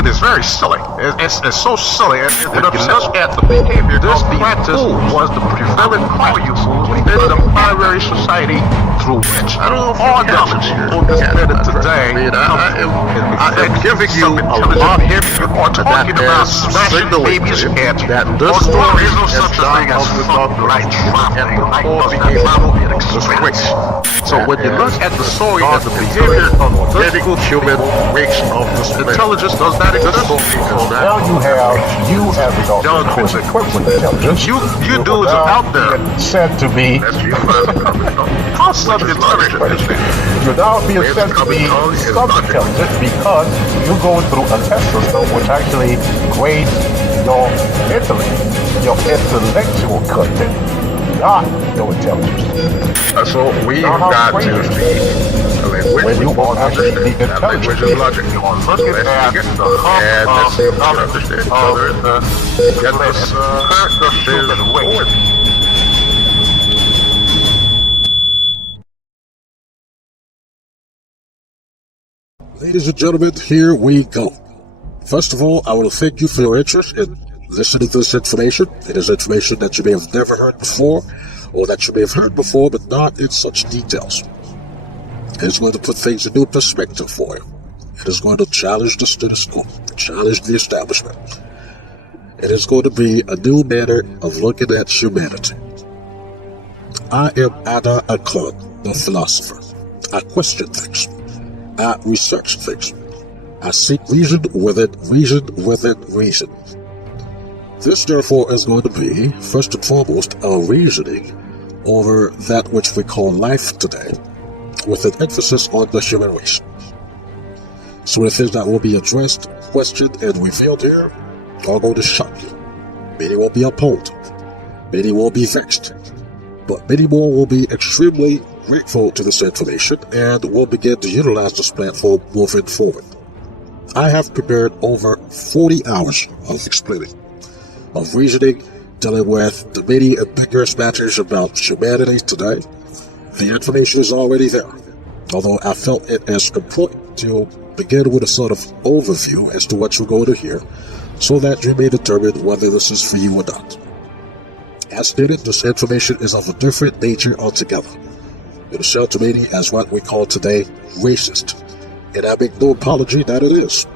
It is very silly. It's so silly. It upsets at the behavior. This practice was the prevailing practice within the primary society through which all dominants who disbanded today I'm giving you a lot here or talking about smashing babies' heads. Or there is no such a thing as light traveling or travel in space. So when you look at the story and the behavior of organic human race of this intelligence does not exist. Now you have it all equipped with intelligence. You dudes are out there said to be how sub-intelligent is it? you're now being said to be sub-intelligent because you're going through a test system which actually grades your intellect, your intellectual content, not your intelligence. So we've got to when you are actually the intelligent logic. You are looking at the hub of the get this human race. Ladies and gentlemen, here we go. First of all, I want to thank you for your interest in listening to this information. It is information that you may have never heard before, or that you may have heard before, but not in such details. It is going to put things in new perspective for you. It is going to challenge the status quo, challenge the establishment. It is going to be a new manner of looking at humanity. I am Ada Akon, the philosopher. I question things. I research things. I seek reason within reason within reason. This, therefore, is going to be, first and foremost, a reasoning over that which we call life today, with an emphasis on the human race. So the things that will be addressed, questioned, and revealed here are going to shock you. Many will be appalled. Many will be vexed. But many more will be extremely grateful to this information and will begin to utilize this platform moving forward. I have prepared over 40 hours of explaining, of reasoning, dealing with the many ambiguous matters about humanity today. The information is already there, although I felt it as important to begin with a sort of overview as to what you're going to hear, so that you may determine whether this is for you or not. As stated, this information is of a different nature altogether. It is shown to many as what we call today racist, and I make no apology that it is.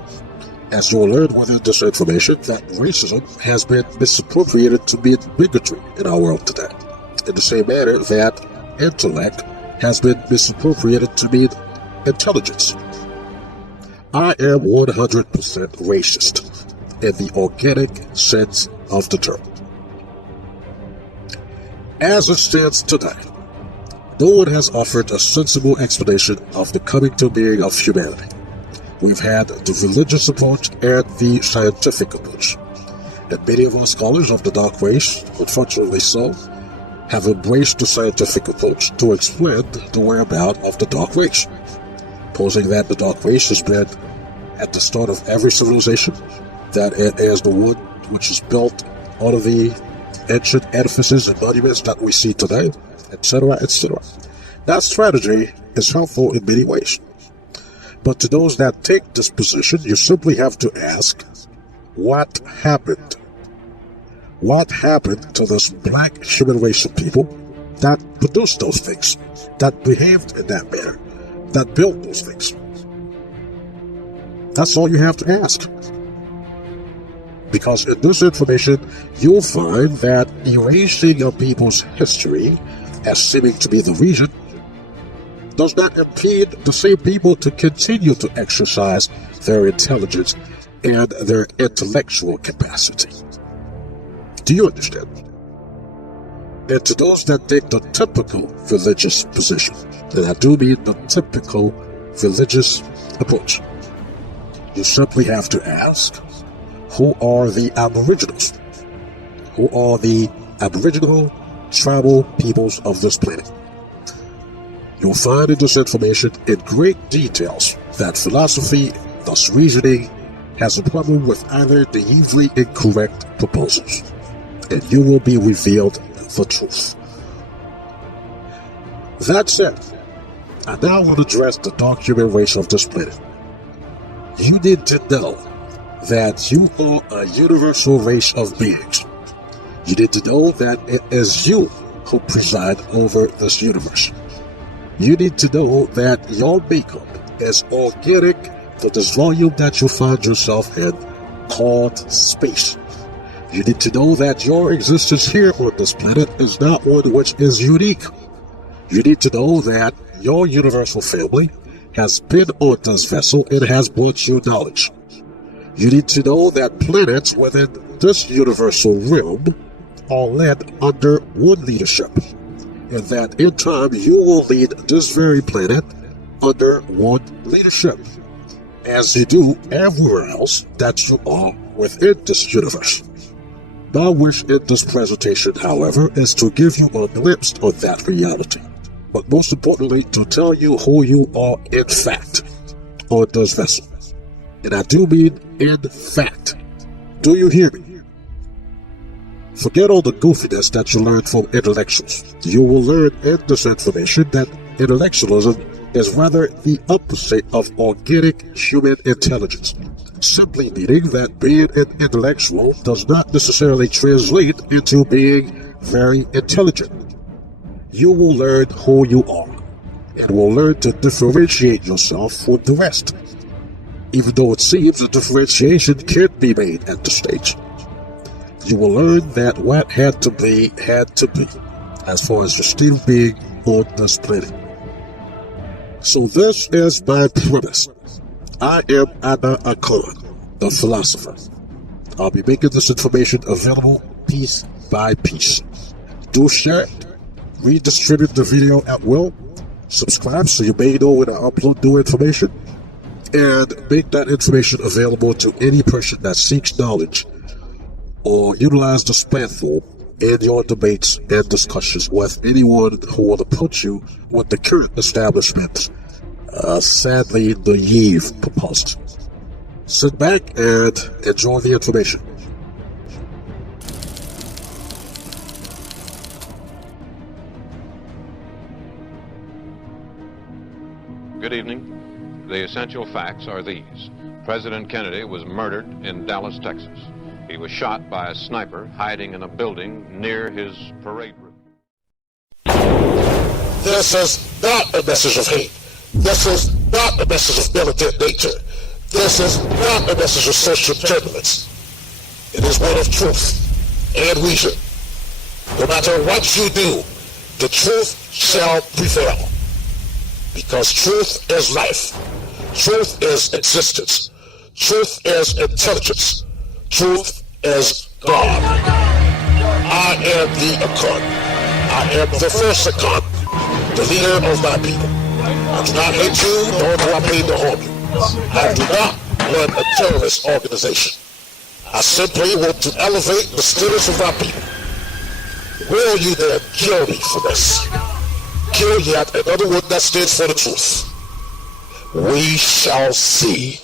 As you will learn within this information, that racism has been misappropriated to mean bigotry in our world today, in the same manner that intellect has been misappropriated to mean intelligence. I am 100% racist in the organic sense of the term. As it stands today, no one has offered a sensible explanation of the coming to being of humanity. We've had the religious approach and the scientific approach, and many of our scholars of the dark race, unfortunately so, have embraced the scientific approach to explain the whereabouts of the dark race, posing that the dark race has been at the start of every civilization, that it is the one which is built out of the ancient edifices and monuments that we see today, etc., etc. That strategy is helpful in many ways. But to those that take this position, you simply have to ask, what happened? What happened to this black human race of people that produced those things, that behaved in that manner, that built those things? That's all you have to ask. Because in this information, you'll find that erasing a people's history as seeming to be the reason does not impede the same people to continue to exercise their intelligence and their intellectual capacity. Do you understand? And to those that take the typical religious position, and I do mean the typical religious approach, you simply have to ask, who are the Aboriginals? Who are the Aboriginal tribal peoples of this planet? You'll find in this information in great details that philosophy, thus reasoning, has a problem with either naively incorrect proposals, and you will be revealed the truth. That said, I now will address the dark human race of this planet. You need to know that you are a universal race of beings. You need to know that it is you who preside over this universe. You need to know that your makeup is organic to this volume that you find yourself in, called space. You need to know that your existence here on this planet is not one which is unique. You need to know that your universal family has been on this vessel and has brought you knowledge. You need to know that planets within this universal realm are led under one leadership, and that in time you will lead this very planet under one leadership, as you do everywhere else that you are within this universe. My wish in this presentation, however, is to give you a glimpse of that reality, but most importantly, to tell you who you are in fact on this vessel. And I do mean in fact. Do you hear me? Forget all the goofiness that you learned from intellectuals. You will learn in this information that intellectualism is rather the opposite of organic human intelligence, simply meaning that being an intellectual does not necessarily translate into being very intelligent. You will learn who you are, and will learn to differentiate yourself from the rest, even though it seems the differentiation can't be made at this stage. You will learn that what had to be, as far as your state of being on this planet. So this is my premise. I am AOK, the philosopher. I'll be making this information available piece by piece. Do share it, redistribute the video at will, subscribe so you may know when I upload new information, and make that information available to any person that seeks knowledge or utilize this platform in your debates and discussions with anyone who will approach you with the current establishment's sadly naive proposals. Sit back and enjoy the information. Good evening. The essential facts are these. President Kennedy was murdered in Dallas, Texas. He was shot by a sniper hiding in a building near his parade route. This is not a message of hate. This is not a message of militant nature. This is not a message of social turbulence. It is one of truth and reason. No matter what you do, the truth shall prevail. Because truth is life. Truth is existence. Truth is intelligence. Truth is God. I am the Akon. I am the first Akon, the leader of my people. I do not hate you, nor do I mean to harm you. I do not run a terrorist organization. I simply want to elevate the status of my people. Will you then kill me for this? Kill yet another one that stands for the truth. We shall see.